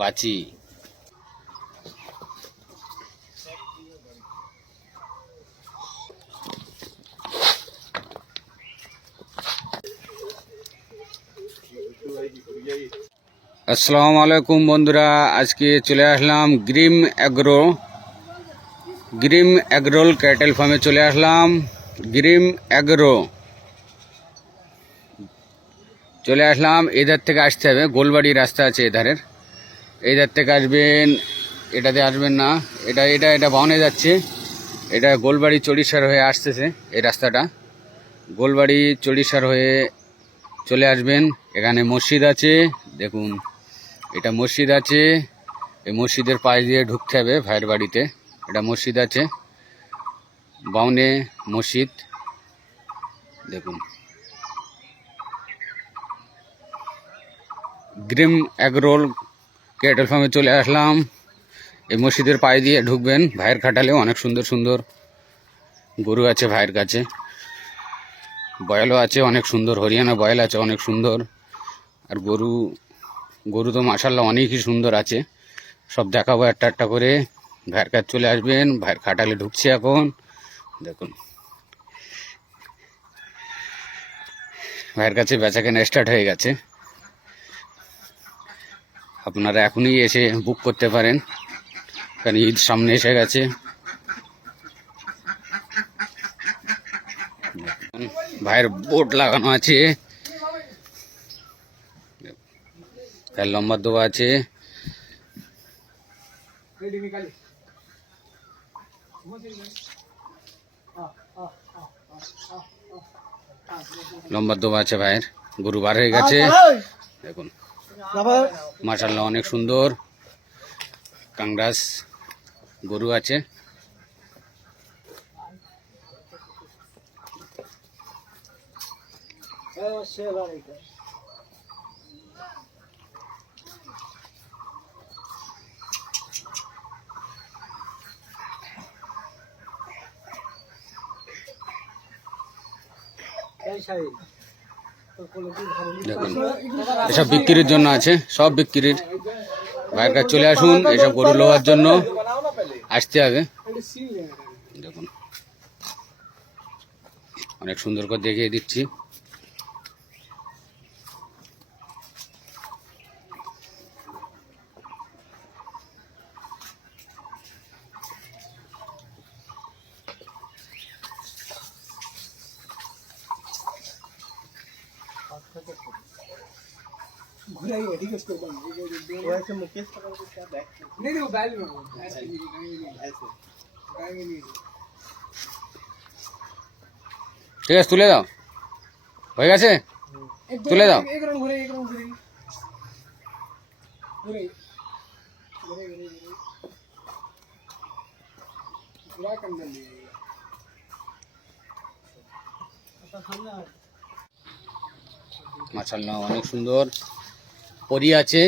বাচি। আসসালামু আলাইকুম বন্ধুরা, আজকে চলে আসলাম গ্রিম এগ্রোল ক্যাটেল ফার্মে চলে আসলাম। গ্রিম এগ্রো চলে আসলাম। এধার থেকে আসতে হবে, গোলবাড়ি রাস্তা আছে এধারের, এইধার থেকে আসবেন, এটাতে আসবেন না, এটা বাউনে যাচ্ছে, এটা গোলবাড়ি চড়িষ্যার হয়ে আসতেছে এই রাস্তাটা। গোলবাড়ি চড়িষ্যার হয়ে চলে আসবেন। এখানে মসজিদ আছে, দেখুন এটা মসজিদ আছে, এই মসজিদের পাশ দিয়ে ঢুকতে হবে ভাইয়ের বাড়িতে। এটা মসজিদ আছে, বাউনে মসজিদ দেখুন। গ্রিম এগ্রোল ক্যাটেল ফার্মে চলে আসলাম। এই মসজিদের পায়ে দিয়ে ঢুকবেন। ভাইয়ের খাটালে অনেক সুন্দর সুন্দর গরু আছে ভাইয়ের কাছে, বয়েলও আছে অনেক সুন্দর, হরিয়ানা বয়েল আছে অনেক সুন্দর। আর গরু তো মাশাআল্লাহ অনেকই সুন্দর আছে, সব দেখাবো একটা একটা করে। ভাইয়ের কাছে চলে আসবেন, ভাইয়ের খাটালে ঢুকছে এখন দেখুন। ভাইয়ের কাছে বেচাকেনা স্টার্ট হয়ে গেছে, আপনারা এখনই এসে বুক করতে পারেন, কারণ ঈদ সামনে এসে গেছে। ভাইয়ের বোর্ড লাগানো আছে, লম্বা দোয়া আছে, লম্বা দোয়া আছে ভাইয়ের। গরু বার হয়ে গেছে দেখুন, মাশাআল্লাহ অনেক সুন্দর কাংরাস গরু আছে। দেখুন এসব বিক্রির জন্য আছে, সব বিক্রির। ভাইয়ের কাছে চলে আসুন, এসব গরু লোয়ার জন্য আসতে হবে। দেখুন অনেক সুন্দর করে দেখিয়ে দিচ্ছি। ঠিক আছে, তুলে দাও, হয়ে গেছে, তুলে দাও। মাশাআল্লাহ অনেক সুন্দর পরি আছে।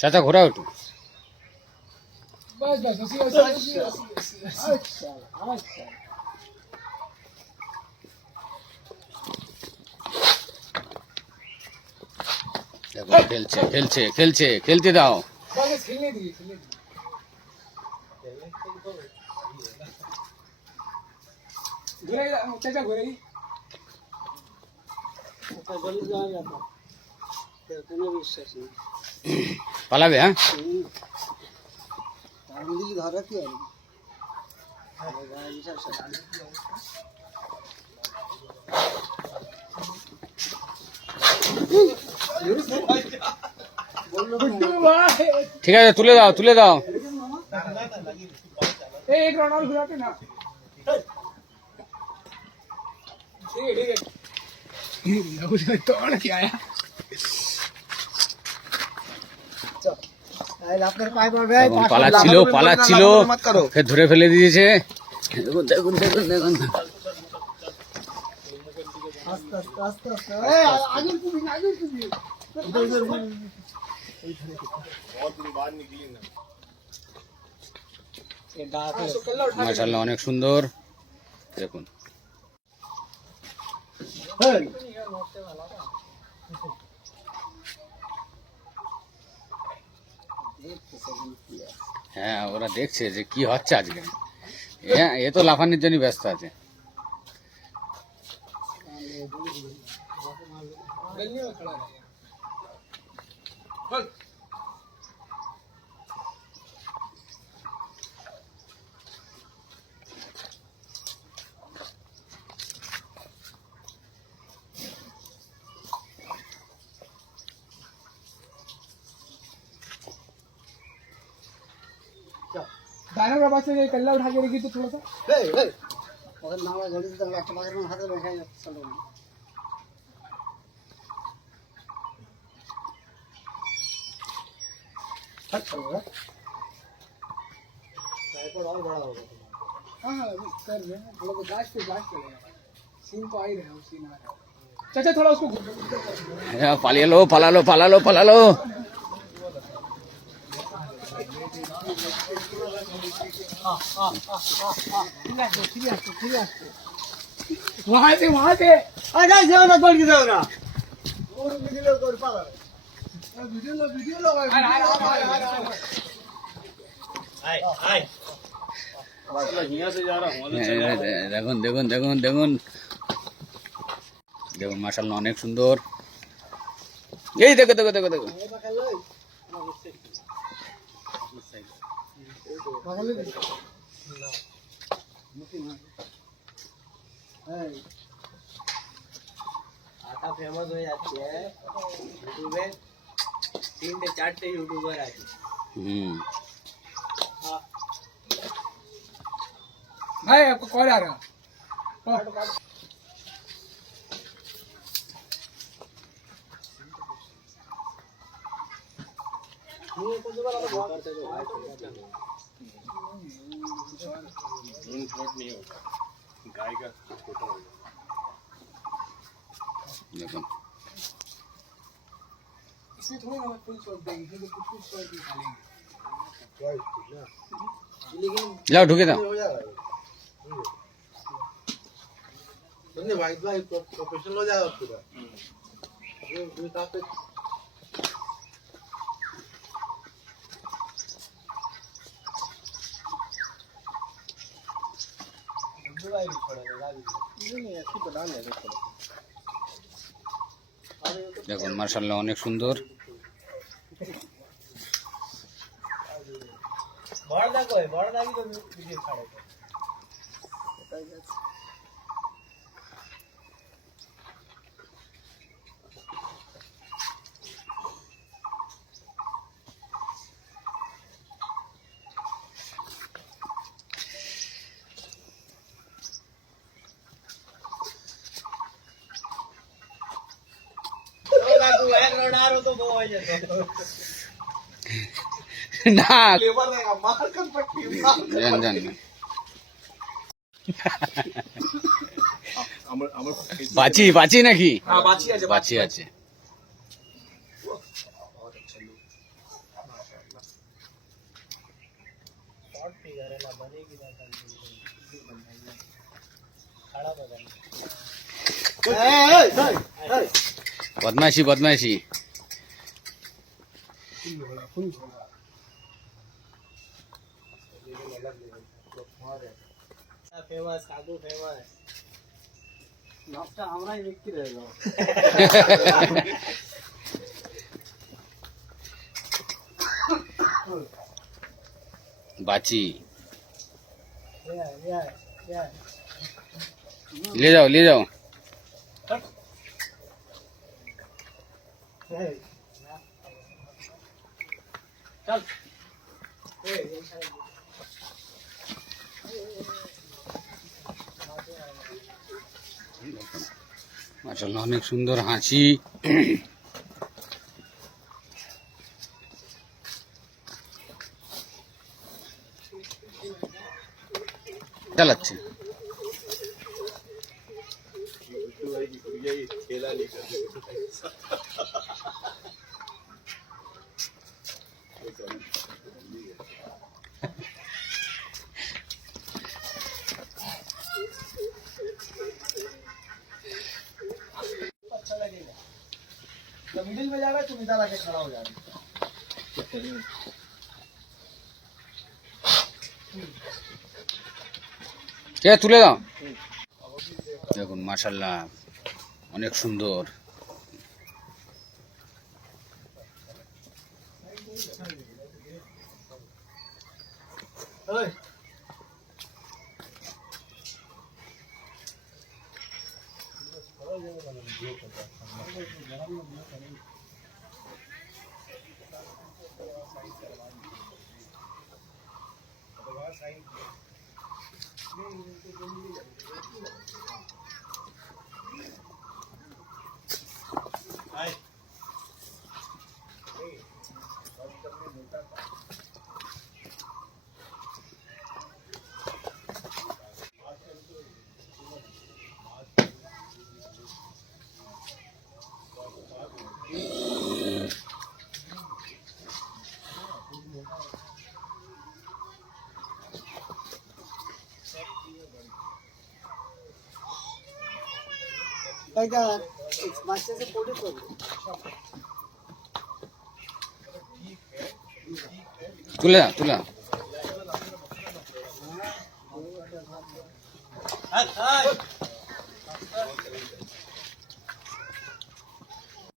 চাচা ঘোরাও একটু। দেখো খেলছে খেলছে খেলছে, খেলতে দাও। পালাবে, হ্যাঁ ঠিক আছে, তুলে দাও তুলে দাও। পালাচ্ছিল ধরে ফেলে দিয়েছে। দেখুন দেখুন দেখুন দেখুন আস্তে আস্তে আস্তে আস্তে এই আগে তুমি इधर बहुत दिन बाद निकली ना ये डाक মাশাআল্লাহ অনেক সুন্দর দেখুন হ্যাঁ ওরা দেখছে যে কি হচ্ছে আজকে হ্যাঁ এ তো লাফানোর জন্য ব্যস্ত আছে दाना बाबा से कल्ला उठा के रखी तो थोड़ा सा अगर नावा घड़ी से अच्छा बाजार में हाथ बैठा है चलो अच्छा होगा ट्राइपॉड और बड़ा होगा हां हां अभी कर रहे हैं थोड़ा तो गाछ पे चलेगा सीन तो आ ही रहा है सीन आ रहा है चाचा थोड़ा उसको পালিয়ে লো পালালো পালালো পালালো वहां से अरे जाओ ना गोल की जाओ ना और वीडियो कर पागल वीडियो लो हाय यहां से जा रहा हूं দেখুন দেখুন দেখুন দেখুন দেখুন মাশাআল্লাহ অনেক সুন্দর এই দেখো দেখো দেখো দেখো आता फेमस हो जाती है यूट्यूब में 3 से 4 यूट्यूबर आते भाई आपको कॉल आ रहा गाय का फोटो দেখুন इसमें थोड़ा ना फुल शॉट देंगे क्योंकि कुछ शॉट निकालेंगे लेकिन যাও ঢুকে দাও हो जाएगा बंदे वाइट भाई प्रोफेशनल हो जाएगा पूरा ये पे দেখুন মাশাআল্লাহ অনেক সুন্দর बड़ देखो बड़ दागी तो वीडियो छाड़े तो वो हो जाता না लेबर रहेगा मार कर पट्टी मार জান জান বাঁচি বাঁচি নাকি हां बाची है বাঁচি আছে बहुत अच्छा लुक शॉट फिगर है ना बनेगी ना खड़ा बदल বদমাইশি বদমাইশি फेमस काकू फेमस नाश्ता हमारा ही व्यक्ति रहेगा বাঁচি ले जाओ ले जाओ चल মাশাআল্লাহ অনেক সুন্দর হাসি চালাচ্ছে। अच्छा लगेगा जब मिडिल में जाएगा तुम इधर आके खड़ा हो जाएगा কে তুলে দাও। দেখুন মাশাআল্লাহ অনেক সুন্দর। ओए कैसा इस मास्टर से फोटो कर তুলে দাও তুলে দাও।